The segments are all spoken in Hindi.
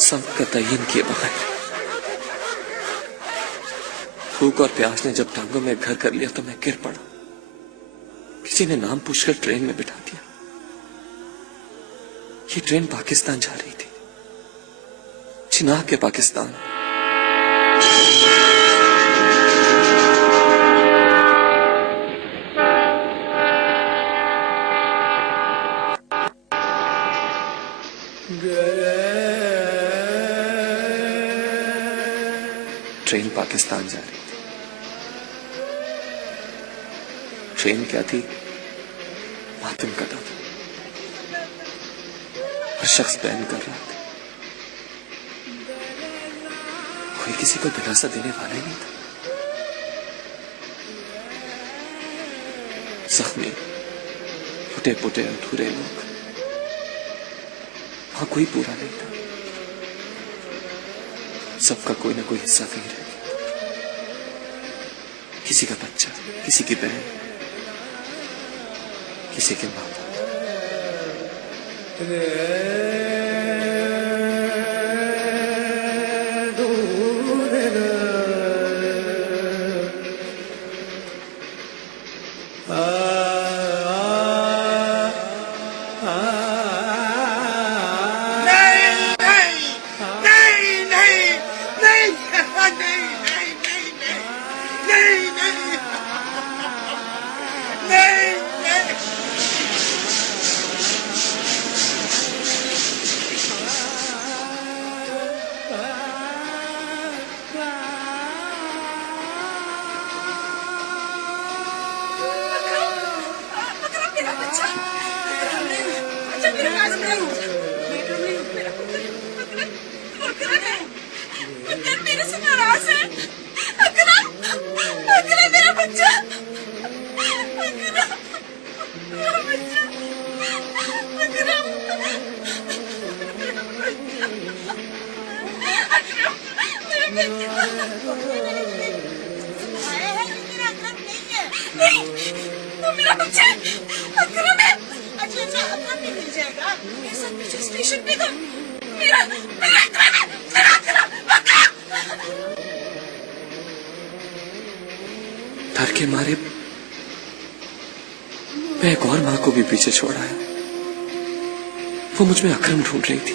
सबका तयन किए बगैर भूख और प्यास ने जब टांगों में घर कर लिया तो मैं गिर पड़ा। किसी ने नाम पूछकर ट्रेन में बिठा दिया। ये ट्रेन पाकिस्तान जा रही थी, चिनाह के पाकिस्तान। ट्रेन पाकिस्तान जा रही थी। ट्रेन क्या थी? मातम का था। हर शख्स बैन कर रहा था। कोई किसी को दिलासा देने वाला ही नहीं था। जख्मी, फुटे पुटे अधूरे लोग, वहां कोई पूरा नहीं था। सबका कोई ना कोई हिस्सा कहीं रह गया। किसी का बच्चा, किसी की बहन, किसी के माँ बाप। डर के मारे मैं एक और मां को भी पीछे छोड़ आया। वो मुझ में अकरम ढूंढ रही थी।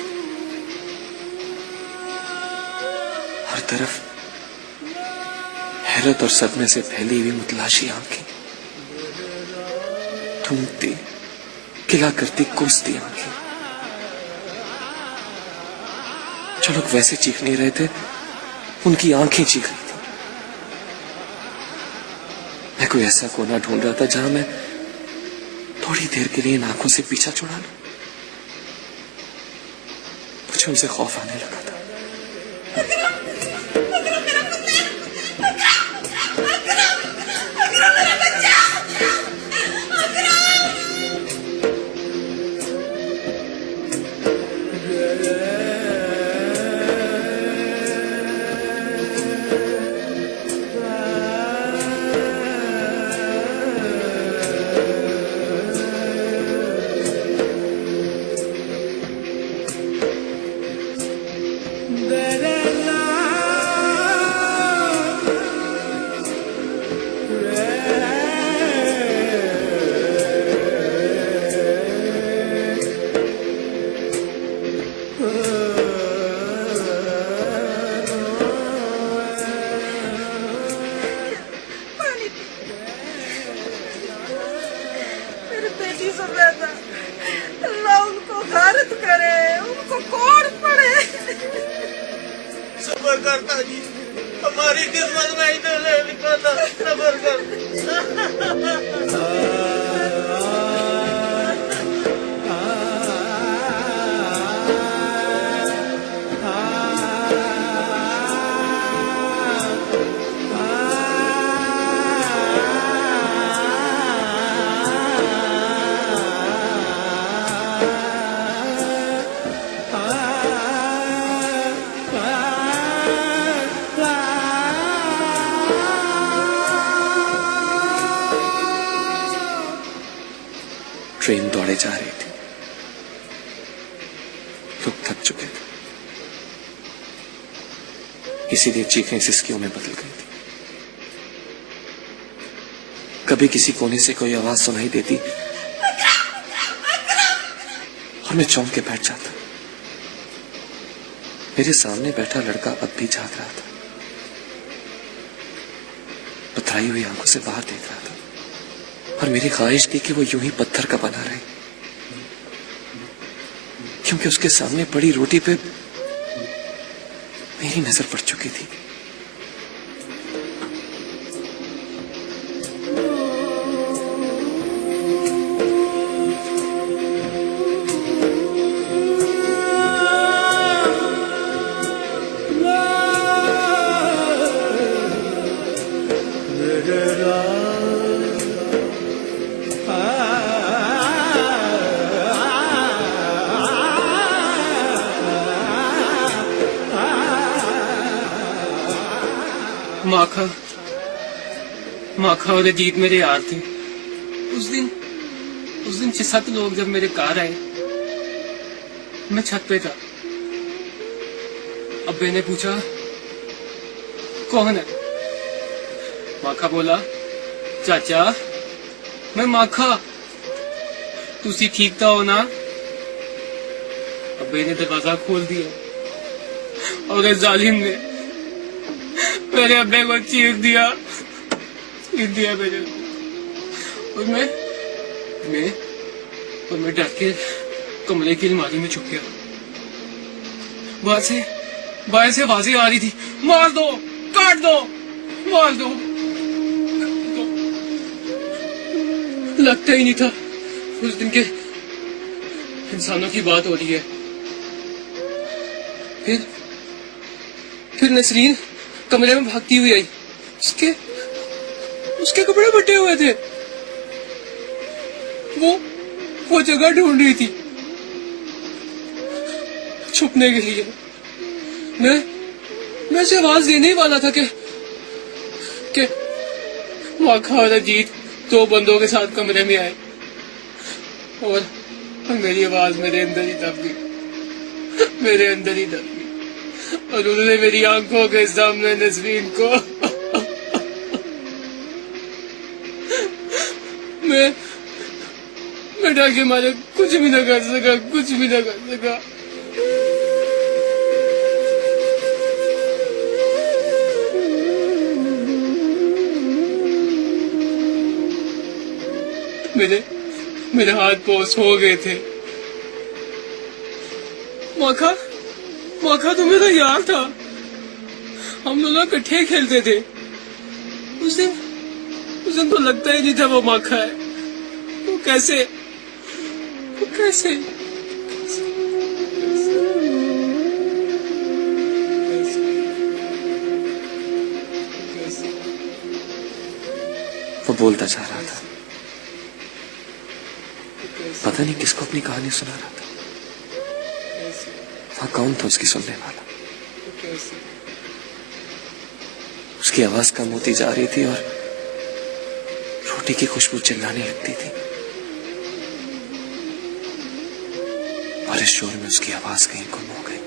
हर तरफ हैरत और सदमे से फैली हुई मुतलाशी आंखें, ढूंढती, किला करती, कोसती आंखें। जो लोग वैसे चीख नहीं रहे थे, उनकी आंखें चीख रही थी। मैं कोई ऐसा कोना ढूंढ रहा था जहां मैं थोड़ी देर के लिए इन आंखों से पीछा छुड़ा लूं। मुझे उनसे खौफ आने लगा था। अल्लाह उनको गारत करे, उनको कोड़ पड़े। सबर करता जी, हमारी किस्मत में ही तो लिखा था। सबर कर। ट्रेन दौड़े जा रही थी। लोग थक चुके थे। इसीलिए चीखें सिसकियों में बदल गई थी। कभी किसी कोने से कोई आवाज सुनाई देती और मैं चौंक के बैठ जाता। मेरे सामने बैठा लड़का अब भी जाग रहा था, पथराई हुई आंखों से बाहर देख रहा था, और मेरी ख्वाहिश थी कि वो यूं ही पत्थर का बना रहे, क्योंकि उसके सामने पड़ी रोटी पे मेरी नजर पड़ चुकी थी। माखा और अजीत मेरे यार थे। उस दिन 6-7 लोग जब मेरे कार आए, मैं छत पे था। अब्बे ने पूछा कौन है? माखा बोला चाचा मैं माखा, तुसी ठीक था हो ना? अब्बे ने दरवाजा खोल दिया और इस जालिम ने मेरे अब्बे को चीर दिया मेरे, और मैं डर के कमरे की अलमारी में छुप गया। बाहर से आवाजें आ रही थी, मार दो, काट दो, मार दो। लगता ही नहीं था उस दिन के इंसानों की बात हो रही है। फिर नसरीन कमरे में भागती हुई आई। उसके कपड़े फटे हुए थे। वो जगह ढूंढ रही थी छुपने के लिए। मैं उसे आवाज देने ही वाला था कि माखा और अजीत 2 बंदों के साथ कमरे में आए, और मेरी आवाज मेरे अंदर ही दब गई, और उन्होंने मेरी आंखों के सामने नसरीन को मैं डर के मारे कुछ भी न कर सका। मेरे हाथ पांव सो गए थे। माखा तो मेरा यार था, हम दोनों इकट्ठे खेलते थे। उस दिन तो लगता ही नहीं था वो माखा है। वो कैसे वो बोलता जा रहा था, पता नहीं किसको अपनी कहानी सुना रहा था। वहां कौन था उसकी सुनने वाला? उसकी आवाज कम होती जा रही थी और रोटी की खुशबू चिल्लाने लगती थी, और इस शोर में उसकी आवाज कहीं गुम हो गई।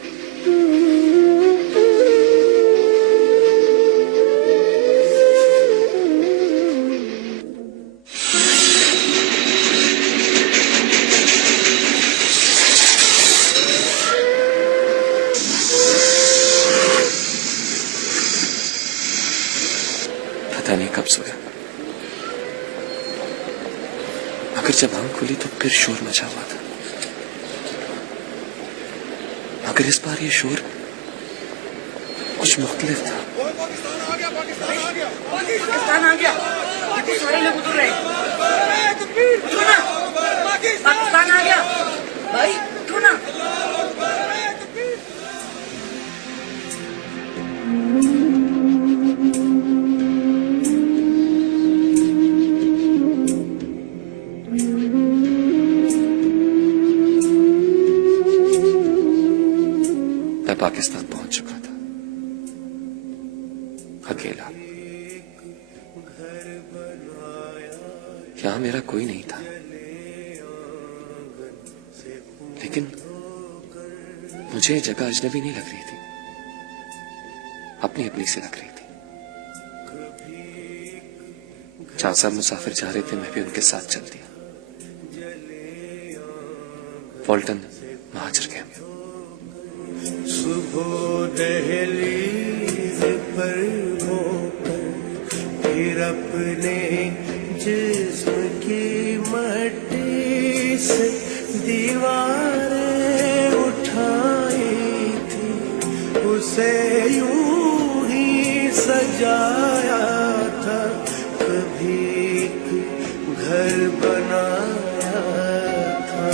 पता नहीं कब सोया, मगर जब आंख खुली तो फिर शोर मचा हुआ था। मगर इस बार ये शोर कुछ मुख्तलिफ था। पाकिस्तान आ गया। देखो सारे लोग उतर रहे हैं। उठो ना, पाकिस्तान आ गया भाई, उठो ना। मैं पाकिस्तान पहुंच चुका था, अकेला। यहां मेरा कोई नहीं था, लेकिन मुझे जगह अजनबी नहीं लग रही थी। अपनी अपनी सी लग रही थी। जहां सब मुसाफिर जा रहे थे मैं भी उनके साथ चल दिया। वॉल्टन महाजर के यहाँ। सुबह दहलीज पर होकर फिर अपने जिस्म की मट्टी से दीवारें उठाई थी, उसे यूं ही सजाया था, कभी एक घर बनाया था।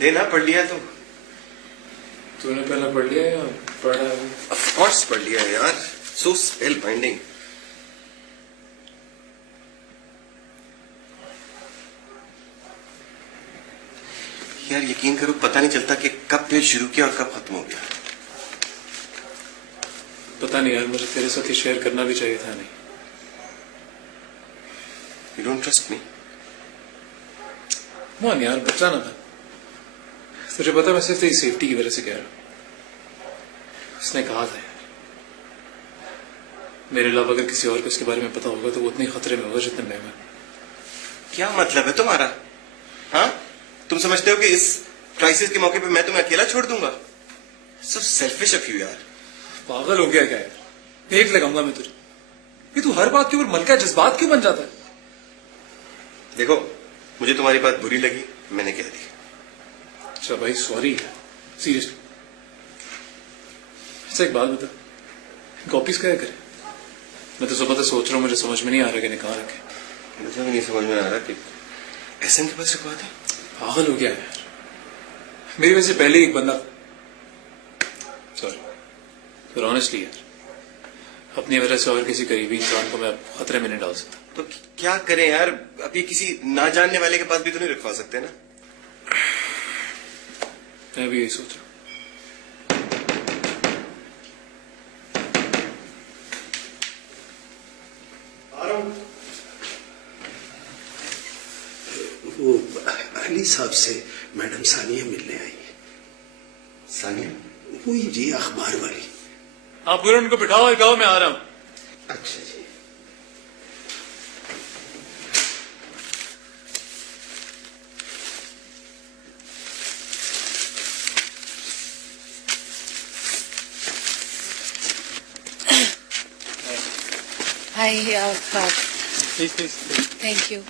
देना पढ़ लिया तो? तूने पहले पढ़ लिया या पढ़ा है? ऑफ कोर्स पढ़ लिया है यार, सो स्पेल बाइंडिंग। यार यकीन करो पता नहीं चलता कि कब पेज शुरू किया और कब खत्म हो गया। पता नहीं यार, मुझे तेरे साथ ये शेयर करना भी चाहिए था। नहीं, यू डोंट ट्रस्ट मी? मान यार, बच्चा ना था। तुझे पता मैं सिर्फ तेरी सेफ्टी की वजह से कह रहा हूं। उसने कहा था यार, मेरे अलावा अगर किसी और को इसके बारे में पता होगा तो वो उतने खतरे में होगा जितने मैं। क्या मतलब है तुम्हारा? हाँ, तुम समझते हो कि इस क्राइसिस के मौके पे मैं तुम्हें अकेला छोड़ दूंगा? सो सेल्फिश ऑफ यू यार। पागल हो गया क्या यार? देख लगाऊंगा मैं तुझे। ये तू हर बात के ऊपर मलका जज्बात क्यों बन जाता है? देखो, मुझे तुम्हारी बात बुरी लगी, मैंने कह दी। अच्छा भाई, सॉरी यार, सीरियसली। अच्छा एक बात बता, कॉपीज क्या करे? मैं तो सुबह से सोच रहा हूँ, मुझे समझ में नहीं आ रहा कि कहाँ रखे। मुझे भी नहीं समझ में आ रहा कि एसएन के पास रखवा दें। पागल हो गया यार, मेरी वजह से पहले ही एक बंदा। सॉरी, फिर ऑनेस्टली यार, अपनी वजह से और किसी करीबी इंसान को मैं खतरे में नहीं डाल सकता। तो क्या करें यार? अब ये किसी ना जानने वाले के पास भी तो नहीं रखवा सकते ना। मैं भी यही सोच रहा हूँ। वो अली साहब से मैडम सानिया मिलने आई है। सानिया? वही जी, अखबार वाली। आप पूरे उनको बिठाओ और कहो मैं आ रहा हूँ। अच्छा जी। हाय, प्लीज प्लीज। Thank you.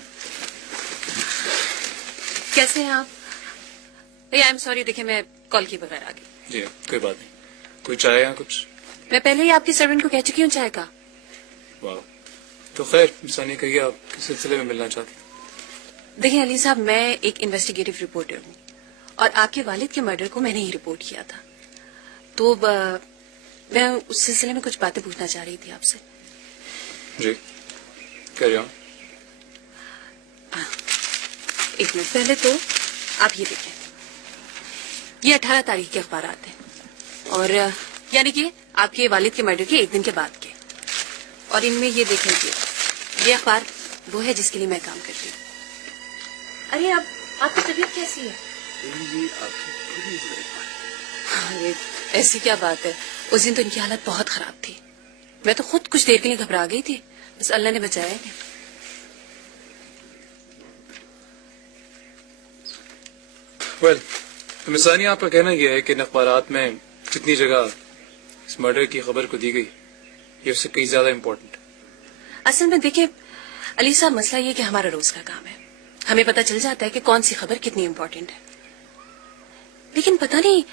कैसे हैं आप? आई एम सॉरी, देखिए मैं कॉल के बगैर आ गई। जी कोई बात नहीं। कोई चाय या कुछ? मैं पहले ही आपकी सर्वेंट को कह चुकी हूँ चाय का। वाह, तो खैर सानिया, कहिए आप किस सिलसिले में मिलना चाहती हैं? देखिए अली साहब, मैं एक इन्वेस्टिगेटिव रिपोर्टर हूँ और आपके वालिद के मर्डर को मैंने ही रिपोर्ट किया था। तो मैं उस सिलसिले में कुछ बातें पूछना चाह रही थी आपसे। जी कैरी ऑन। एक मिनट, पहले तो आप ये देखें, ये 18 तारीख के अखबारात हैं और यानी कि आपके वालिद के मर्डर के एक दिन के बाद के। और इनमें ये देख लीजिए, ये अखबार वो है जिसके लिए मैं काम करती हूँ। अरे आपकी तबीयत कैसी है? जी आपकी पूरी मेहरबानी। अरे ऐसी क्या बात है, उस दिन तो इनकी हालत बहुत खराब थी। मैं तो खुद कुछ देर के लिए घबरा गई थी, बस अल्लाह ने बचाया नहीं। वेल, तो मिसानिया, आपका कहना यह है कि इन अखबारात में जितनी जगह इस मर्डर की खबर को दी गई, ये उससे कई ज्यादा इम्पोर्टेंट है। असल में देखिए अली साहब, मसला ये कि हमारा रोज का काम है, हमें पता चल जाता है कि कौन सी खबर कितनी इम्पोर्टेंट है। लेकिन पता नहीं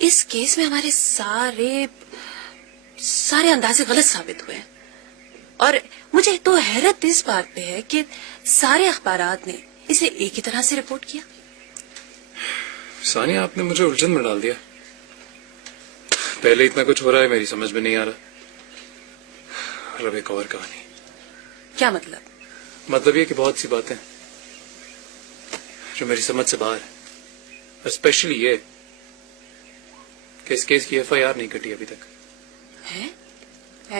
इस केस में हमारे सारे अंदाजे गलत साबित हुए हैं। और मुझे तो हैरत इस बात पे है कि सारे अखबारात ने इसे एक ही तरह से रिपोर्ट किया। सानिया, आपने मुझे उलझन में डाल दिया। पहले इतना कुछ हो रहा है, मेरी समझ में नहीं आ रहा। और अब एक और कहानी। क्या मतलब? मतलब ये कि बहुत सी बातें जो मेरी समझ से बाहर है, स्पेशली ये कि इस केस की FIR नहीं कटी अभी तक। है?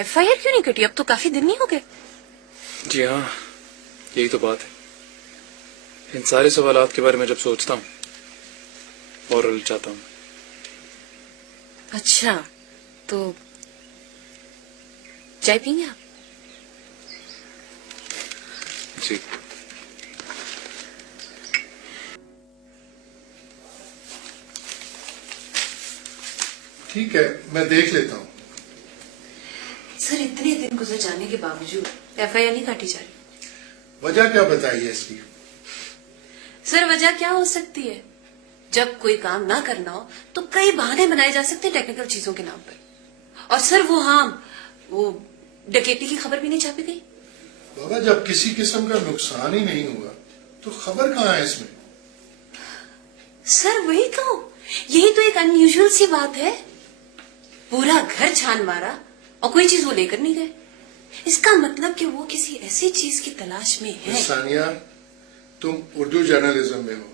FIR क्यों नहीं कटी? अब तो काफी दिन नहीं हो गए। जी हाँ, यही तो बात है। इन सारे सवालात के बारे में जब सोचता हूँ और उलझाता हूँ। अच्छा, तो चाय पिएंगे आप? जी। ठीक है, मैं देख लेता हूँ। सर, इतने दिन गुजर जाने के बावजूद FIR नहीं काटी जा रही। वजह क्या बताइए इसकी? सर, वजह क्या हो सकती है? जब कोई काम ना करना हो तो कई बहाने बनाए जा सकते हैं टेक्निकल चीजों के नाम पर। और सर, वो डकैती की खबर भी नहीं छापी गई। बाबा, जब किसी किस्म का नुकसान ही नहीं हुआ तो खबर कहाँ है इसमें? सर, वही तो, यही तो एक अनयूजुअल सी बात है। पूरा घर छान मारा और कोई चीज वो लेकर नहीं गए। इसका मतलब कि वो किसी ऐसी चीज की तलाश में है। सानिया, तुम उर्दू जर्नलिज्म में हो।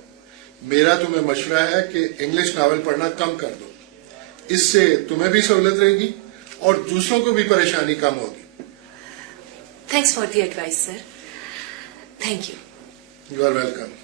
मेरा तुम्हें मशवरा है कि इंग्लिश नॉवेल पढ़ना कम कर दो। इससे तुम्हें भी सहूलत रहेगी और दूसरों को भी परेशानी कम होगी। Thanks for the advice sir. Thank you. You are welcome.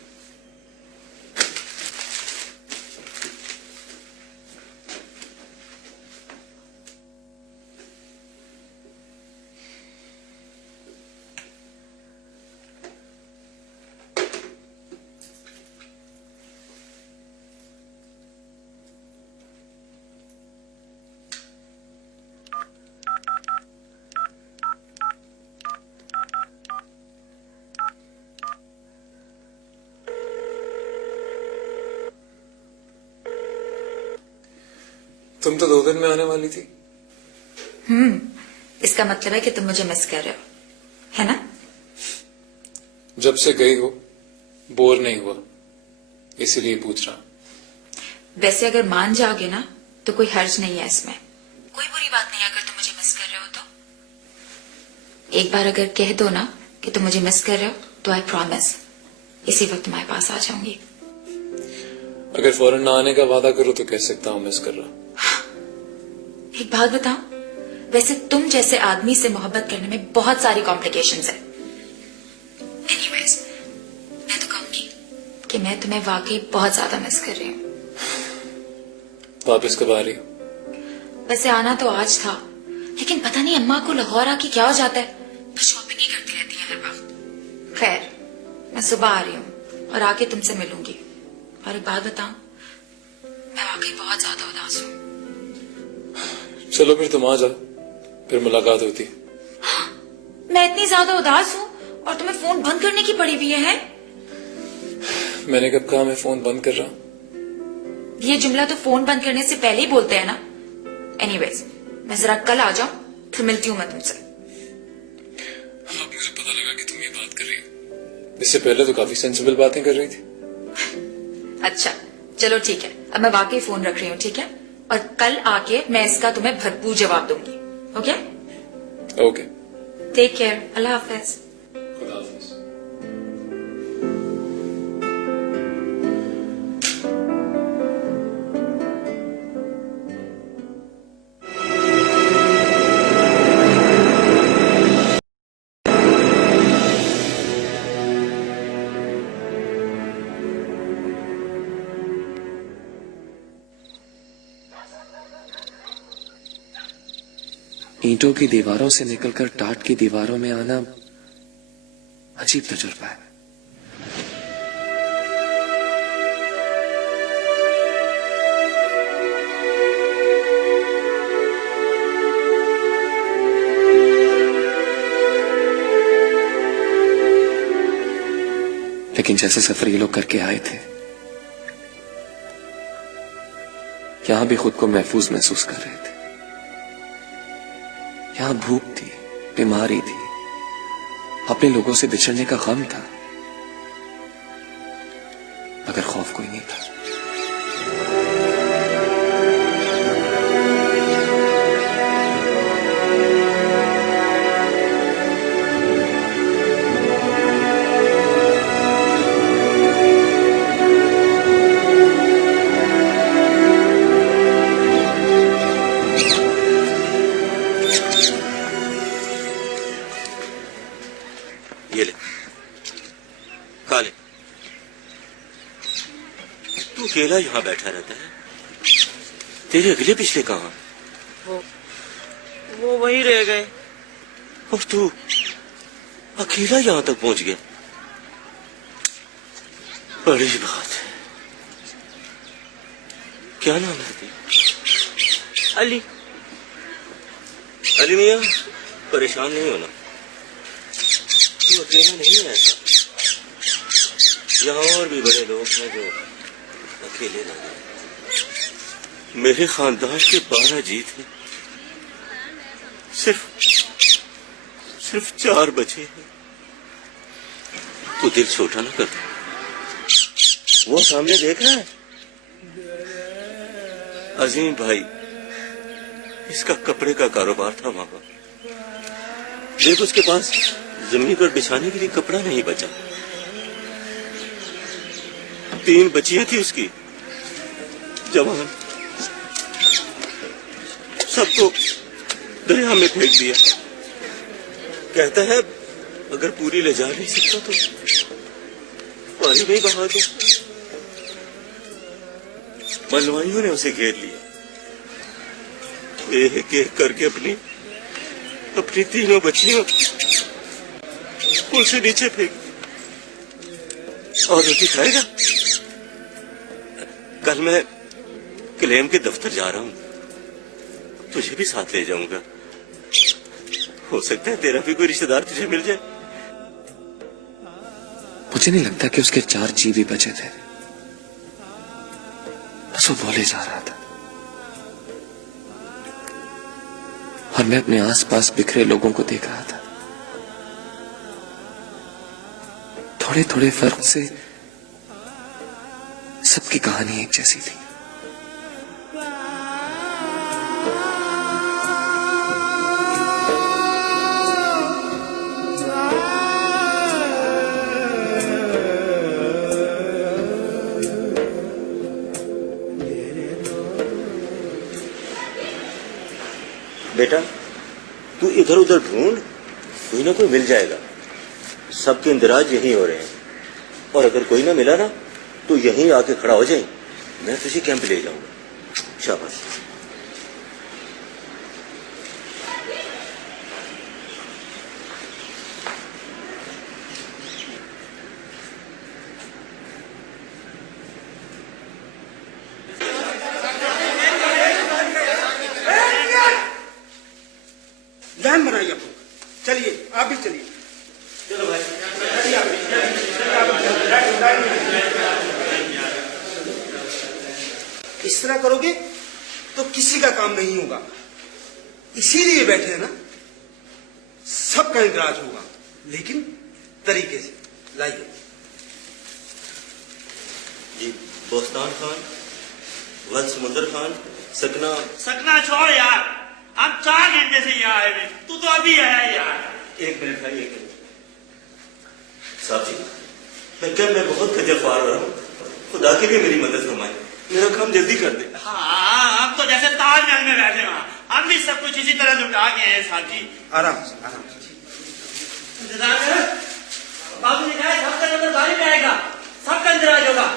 तुम तो 2 दिन में आने वाली थी। इसका मतलब है कि तुम मुझे मिस कर रहे हो, है ना? जब से गई हो बोर नहीं हुआ, इसीलिए पूछ रहा। वैसे अगर मान जाओगे ना तो कोई हर्ज नहीं है इसमें। कोई बुरी बात नहीं अगर तुम मुझे मिस कर रहे हो तो। एक बार अगर कह दो ना कि तुम मुझे मिस कर रहे हो तो आई प्रॉमिस इसी वक्त तुम्हारे पास आ जाऊंगी। अगर फौरन ना आने का वादा करो तो कह सकता हूं मिस कर रहा। एक बात बताओ, वैसे तुम जैसे आदमी से मोहब्बत करने में बहुत सारी कॉम्प्लिकेशंस है। एनीवेज, मैं तो कहूंगी कि मैं तुम्हें वाकई बहुत ज्यादा मिस कर रही हूँ। वापस कब आ रही हो? वैसे आना तो आज था, लेकिन पता नहीं अम्मा को लाहौर आके क्या हो जाता है, तो शॉपिंग ही करती रहती है हर वक्त। खैर, मैं सुबह आ रही हूँ और आके तुमसे मिलूंगी। और एक बात बताऊं, मैं वाकई बहुत ज्यादा उदास हूँ। चलो फिर तुम आ जाओ, फिर मुलाकात होती। मैं इतनी ज्यादा उदास हूँ और तुम्हें फोन बंद करने की पड़ी हुई है? मैंने कब कहा मैं फोन बंद कर रहा? ये जुमला तो फोन बंद करने से पहले ही बोलते हैं ना। एनीवेज, मैं जरा कल आ जाऊं, फिर मिलती हूँ मैं तुमसे। अब मुझे पता लगा कि तुम ये बात कर रही हो। इससे पहले तो काफी सेंसिबल बातें कर रही थी। अच्छा, चलो ठीक है, अब मैं वाकई फोन रख रही हूँ, ठीक है? और कल आके मैं इसका तुम्हें भरपूर जवाब दूंगी। Okay? Okay, take care. Allah हाफिज। खुदा हाफिज। ईंटों की दीवारों से निकलकर टाट की दीवारों में आना अजीब तजुर्बा है। लेकिन जैसे सफर ये लोग करके आए थे, यहां भी खुद को महफूज महसूस कर रहे थे। यहां भूख थी, बीमारी थी, अपने लोगों से बिछड़ने का गम था, मगर खौफ कोई नहीं था। ये ले, खा ले। तू अकेला यहाँ बैठा रहता है, तेरे अगले पिछले कहाँ? वो वहीं रह गए। और तू अकेला यहाँ तक पहुंच गया, बड़ी बात है। क्या नाम है तेरा? अली। अली मियाँ, परेशान नहीं होना, तू अकेला नहीं है। ऐसा यहाँ और भी बड़े लोग हैं जो अकेले रह गए। मेरे खानदान के 12 जी थे, सिर्फ 4 बचे हैं। तू दिल छोटा ना कर, वो सामने देख रहा है, अजीम भाई, इसका कपड़े का कारोबार था वहां पर। देख, उसके पास जमीन पर बिछाने के लिए कपड़ा नहीं बचा। 3 बच्चियां थी उसकी, जवान, सबको दरिया में फेंक दिया। कहता है अगर पूरी ले जा नहीं सकता तो पानी में ही बहा दो। मलवाइयों ने उसे घेर लिया, एक एक करके अपनी 3 बच्चियों उसे नीचे फेंक। और रोटी खाएगा? कल मैं क्लेम के दफ्तर जा रहा हूं, तुझे भी साथ ले जाऊंगा। हो सकता है तेरा भी कोई रिश्तेदार तुझे मिल जाए। मुझे नहीं लगता कि उसके 4 जी भी बचे थे, बस वो बोले जा रहा था। और मैं अपने आसपास बिखरे लोगों को देख रहा था। थोड़े थोड़े फर्क से सबकी कहानी एक जैसी थी। बेटा, तू इधर उधर ढूंढ, कोई ना कोई मिल जाएगा। सबके इंदराज यहीं हो रहे हैं, और अगर कोई ना मिला ना तो यहीं आके खड़ा हो जाए, मैं तुझे कैंप ले जाऊंगा। शाबाश। लाइन बनाइए आप लोग, चलिए आप भी चलिए। चलो भाई। इस तरह करोगे तो किसी का काम नहीं होगा, इसीलिए बैठे हैं ना। सबका इंतराज होगा, लेकिन तरीके से। लाइए जी, बोस्तान खान, वल समुंदर खान, सकना छोड़ यार, हम 4 घंटे से यहाँ आए हुए, तू तो अभी आया यार। एक मिनट भाई, एक मिनट। साहब जी, मैं बहुत खजलख्वार हो रहा हूँ, खुदा के लिए मेरी मदद फरमाए, मेरा काम जल्दी कर दे। हाँ, हम तो जैसे ताजमहल में बैठे वहां, हम भी सब कुछ इसी तरह लुटा गए हैं साहब जी। आराम से, आराम से। बाबू ने कहा सबका नंबर बारी में आएगा, सबका इंतराज होगा।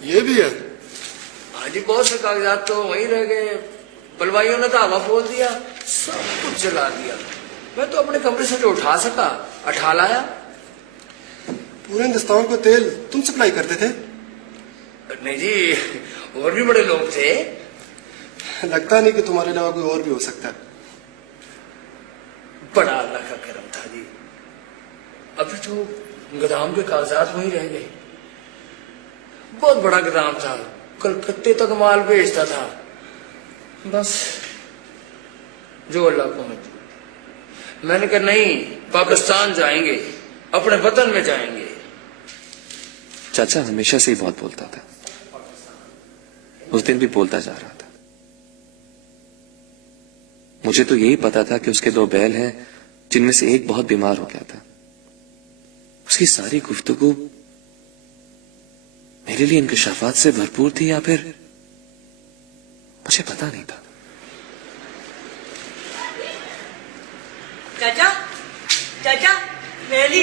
ये भी है? हाँ जी बहुत से कागजात तो वहीं रह गए, बलवाइयों ने तो हवा बोल दिया, सब कुछ जला दिया। मैं तो अपने कमरे से जो उठा सका उठा लाया। पूरे हिंदुस्तान को तेल तुम सप्लाई करते थे? नहीं जी, और भी बड़े लोग थे। लगता नहीं कि तुम्हारे अलावा कोई और भी हो सकता है। बड़ा अल्लाह का करम था जी। अभी तो गोदाम के कागजात वही रह गए। बहुत बड़ा गोदाम था, कलकत्ते तक माल बेचता था। बस जो अल्लाह को मंजूर। मैंने कहा नहीं, पाकिस्तान जाएंगे, अपने वतन में जाएंगे। चाचा हमेशा से ही बहुत बोलता था, उस दिन भी बोलता जा रहा था। मुझे तो यही पता था कि उसके 2 बैल हैं जिनमें से एक बहुत बीमार हो गया था। उसकी सारी गुफ्तगू मेरे लिए इंकशाफात से भरपूर थी या फिर मुझे पता नहीं था। चाचा चाचा मेली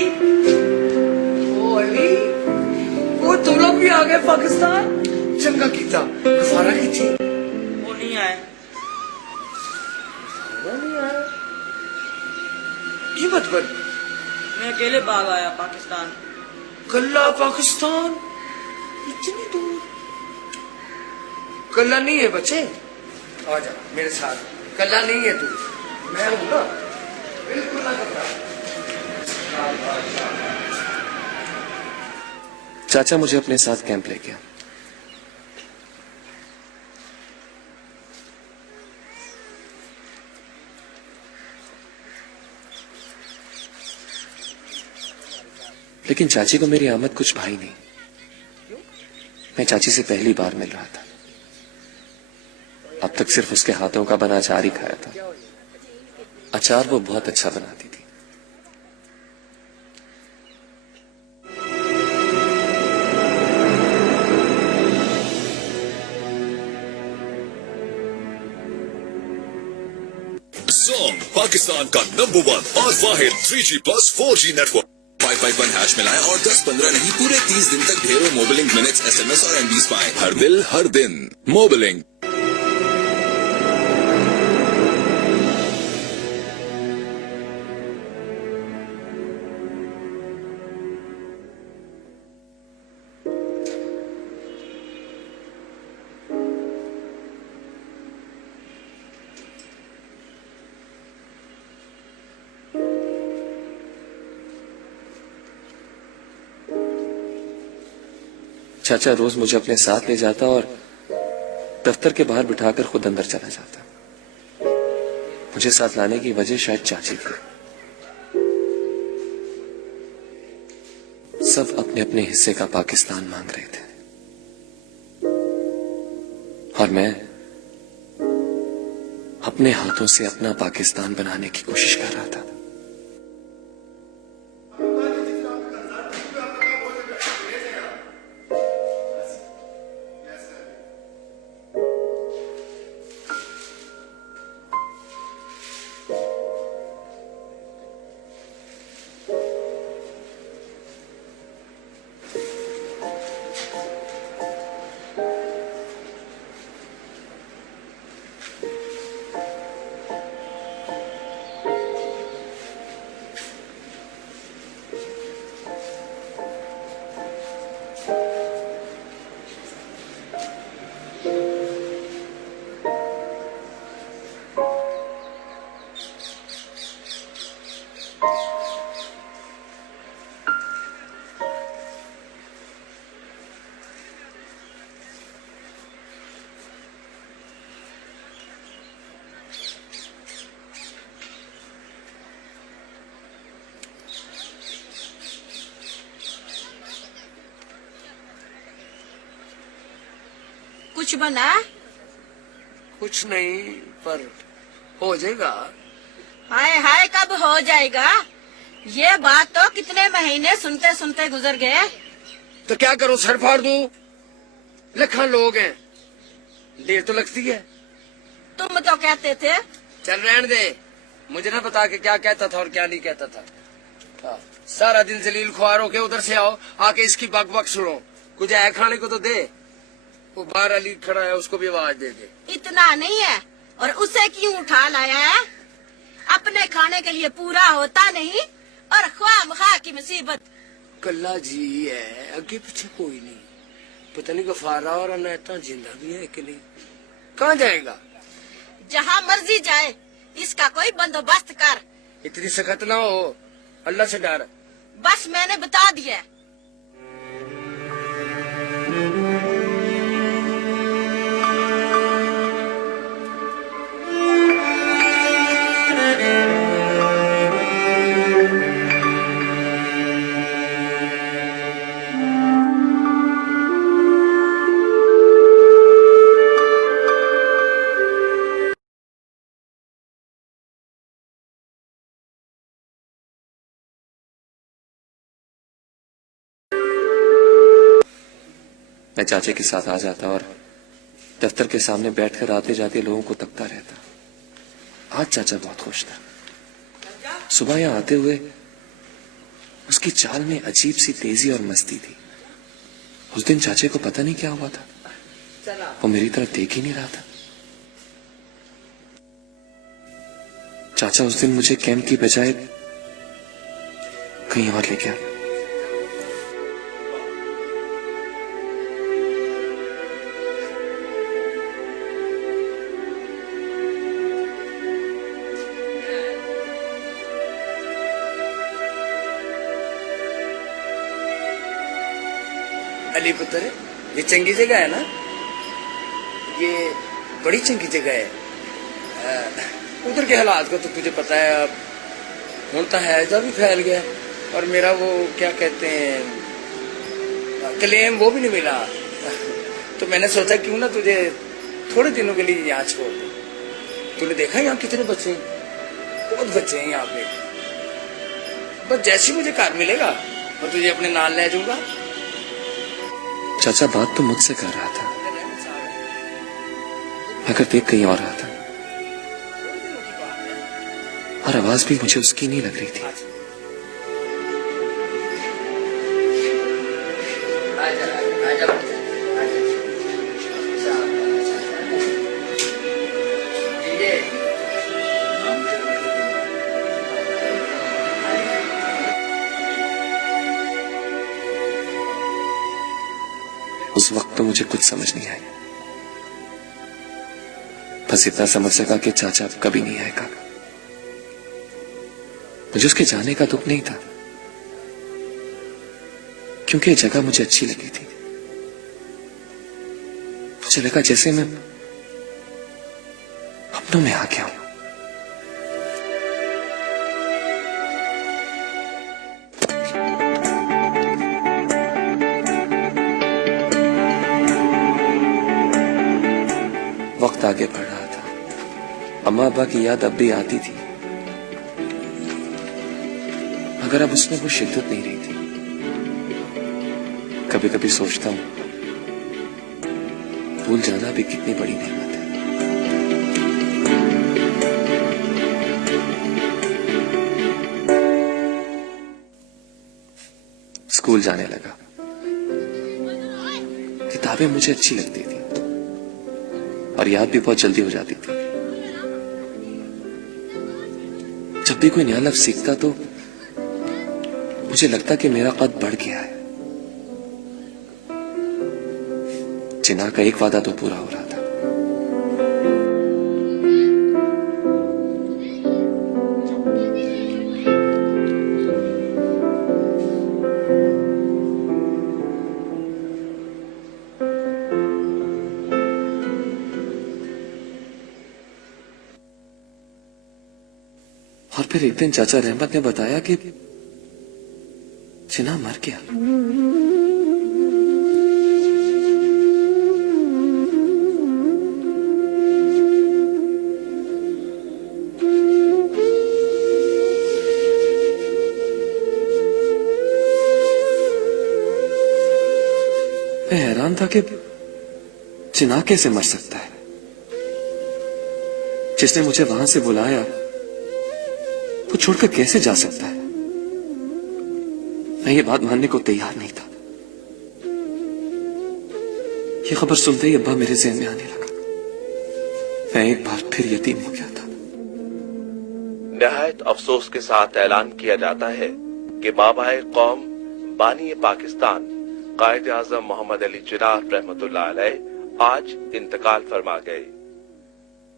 ओ अली, वो तुम लोग भी आ गए पाकिस्तान? चंगा कीता, गफारा की थी। वो नहीं आए। की मतलब? मैं अकेले भाग आया पाकिस्तान। कल्ला पाकिस्तान? इतनी दूर? कल्ला नहीं है बच्चे, आ जा मेरे साथ। कल्ला नहीं है तू, मैं हूं ना, बिल्कुल ना घबरा। चाचा मुझे अपने साथ कैंप ले गया। लेकिन चाची को मेरी आमद कुछ भाई नहीं। मैं चाची से पहली बार मिल रहा था। अब तक सिर्फ उसके हाथों का बना अचार ही खाया था। अचार वो बहुत अच्छा बनाती थी। Song पाकिस्तान का नंबर 1 और वाहिद 3G+ 4G नेटवर्क। वाईफाई पर हैश मिलाएं और 10-15 नहीं पूरे 30 दिन तक ढेरों मोबिलिंक मिनट्स, SMS और MBs पाएं। हर दिल हर दिन मोबिलिंक। चाचा रोज मुझे अपने साथ ले जाता और दफ्तर के बाहर बिठाकर खुद अंदर चला जाता। मुझे साथ लाने की वजह शायद चाची थी। सब अपने अपने हिस्से का पाकिस्तान मांग रहे थे और मैं अपने हाथों से अपना पाकिस्तान बनाने की कोशिश कर रहा था। कुछ बना? कुछ नहीं, पर हो जाएगा। हाय हाय, कब हो जाएगा? ये बात तो कितने महीने सुनते सुनते गुजर गए। तो क्या करूं, सर फाड़ दूं? लाखों लोग हैं, देर तो लगती है। तुम तो कहते थे। चल रहने दे, मुझे ना बता के क्या कहता था और क्या नहीं कहता था। हाँ, सारा दिन जलील ख्वारों के उधर से आओ, आके इसकी बक बक सुनो। कुछ है खाने को तो दे। वो बाहर अली खड़ा है, उसको भी आवाज दे दे। इतना नहीं है, और उसे क्यों उठा लाया है? अपने खाने के लिए पूरा होता नहीं और ख्वामखा की मुसीबत। कल्ला जी है, आगे पीछे कोई नहीं। पता नहीं गफारा और अनैता जिंदा भी है कि नहीं। कहाँ जाएगा? जहाँ मर्जी जाए, इसका कोई बंदोबस्त कर। इतनी सख्त ना हो, अल्लाह से डर। बस मैंने बता दिया। मैं चाचे के साथ आ जाता और दफ्तर के सामने बैठकर आते जाते लोगों को तकता रहता। आज चाचा बहुत खुश था। सुबह यहां आते हुए उसकी चाल में अजीब सी तेजी और मस्ती थी। उस दिन चाचे को पता नहीं क्या हुआ था, वो मेरी तरफ देख ही नहीं रहा था। चाचा उस दिन मुझे कैंप की बजाय कहीं और ले गया। अली पुत्र, ये चंगी जगह है ना, ये बड़ी चंगी जगह है। उधर के हालात को तो तुझे पता है। अब होता है जब भी फैल गया, और मेरा वो क्या कहते हैं क्लेम, वो भी नहीं मिला। तो मैंने सोचा क्यों ना तुझे थोड़े दिनों के लिए यहाँ छोड़ दूं। तूने देखा यहाँ कितने बच्चे हैं? बहुत बच्चे हैं यहाँ पे। बस जैसे ही मुझे घर मिलेगा मैं तुझे अपने नाल ले जाऊंगा। चाचा बात तो मुझसे कर रहा था, मगर देख कहीं और रहा था, और आवाज भी मुझे उसकी नहीं लग रही थी। उस वक्त तो मुझे कुछ समझ नहीं आई, बस इतना समझ सका कि चाचा अब कभी नहीं आएगा। मुझे उसके जाने का दुख नहीं था, क्योंकि ये जगह मुझे अच्छी लगी थी। मुझे लगा जैसे मैं अपनों में आ गया हूं। वक्त आगे बढ़ रहा था। अम्मा अब्बा की याद अब भी आती थी, मगर अब उसमें वो शिद्दत नहीं रही थी। कभी कभी सोचता हूं, भूल जाना भी कितनी बड़ी नेमत है। स्कूल जाने लगा। किताबें मुझे अच्छी लगती थी और याद भी बहुत जल्दी हो जाती थी। जब भी कोई नया लफ्ज सीखता तो मुझे लगता कि मेरा कद बढ़ गया है। जिना का एक वादा तो पूरा हो रहा था। और फिर एक दिन चाचा रहमत ने बताया कि जिना मर गया। मैं हैरान था कि जिना कैसे मर सकता है। जिसने मुझे वहां से बुलाया वो छोड़कर कैसे जा सकता है। मैं ये बात मानने को तैयार नहीं था। ये खबर सुनते ही अब्बा मेरे ज़हन में आने लगा। मैं एक बार फिर यतीम हो गया था। निहायत अफसोस के साथ ऐलान किया जाता है कि बाबाए कौम बानी पाकिस्तान कायद आजम मोहम्मद अली जिन्ना रहमतुल्लाह अलैह आज इंतकाल फरमा गए।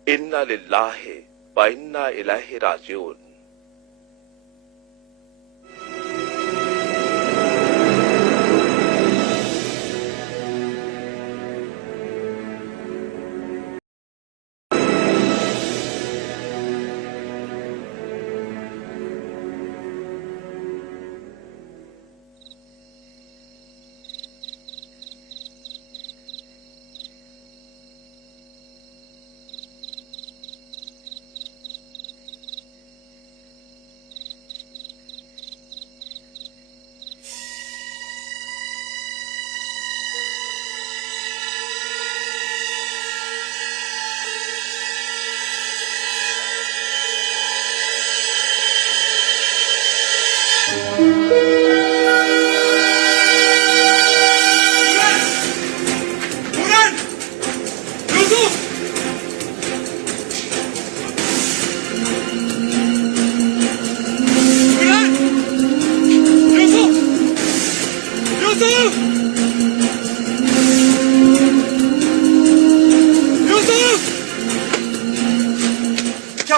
इन्ना लिल्लाहि व इन्ना इलैहि राजिऊन।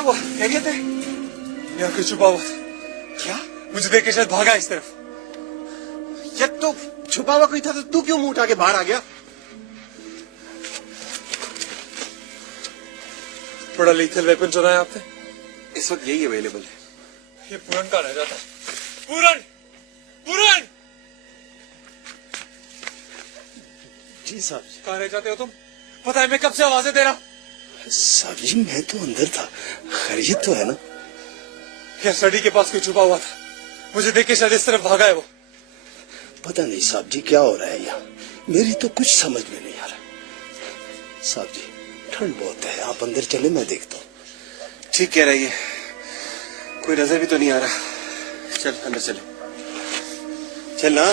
हुआ? खैरियत है? यहाँ कुछ छुपा हुआ था। क्या? मुझे देख के शायद भागा इस तरफ। यार तो छुपा हुआ कोई था तो तू क्यों मुंह उठा के बाहर आ गया? बड़ा लीथल वेपन चुराया आपने? इस वक्त यही अवेलेबल है। ये पूरन कहाँ रह जाता है? पूरन! पूरन! जी साहब। कहाँ रह जाते हो तुम? पता है मैं कब से आवाजें दे रहा हूँ। साहब जी मैं तो अंदर था। खैरियत तो है ना? क्या स्टडी के पास कोई छुपा हुआ था? मुझे देख के शायद इस तरफ भागा है वो। पता नहीं साहब जी क्या हो रहा है यहाँ। मेरी तो कुछ समझ में नहीं आ रहा। साहब जी ठंड बहुत है, आप अंदर चले मैं देखता हूँ। ठीक कह रही है, कोई नजर भी तो नहीं आ रहा। चल अंदर चले। चल ना।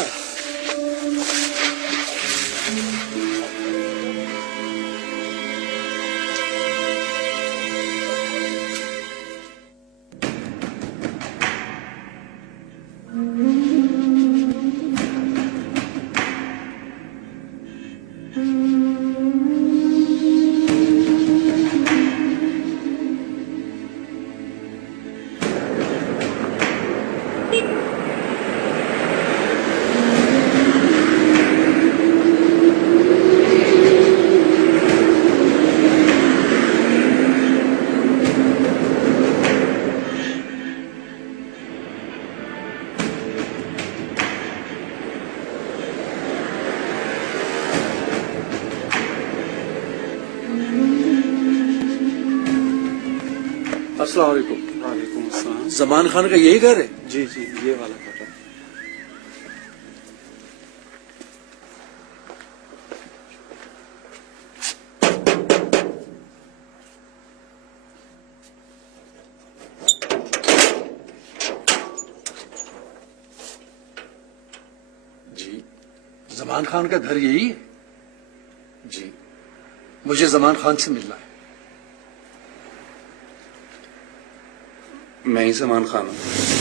अस्सलाम वालेकुम। वालेकुम अस्सलाम। जमान खान का यही घर है? जी जी ये वाला फोटो। जी। जमान खान का घर यही है? जी मुझे जमान खान से मिलना है। मैं ही सलमान खान हूँ।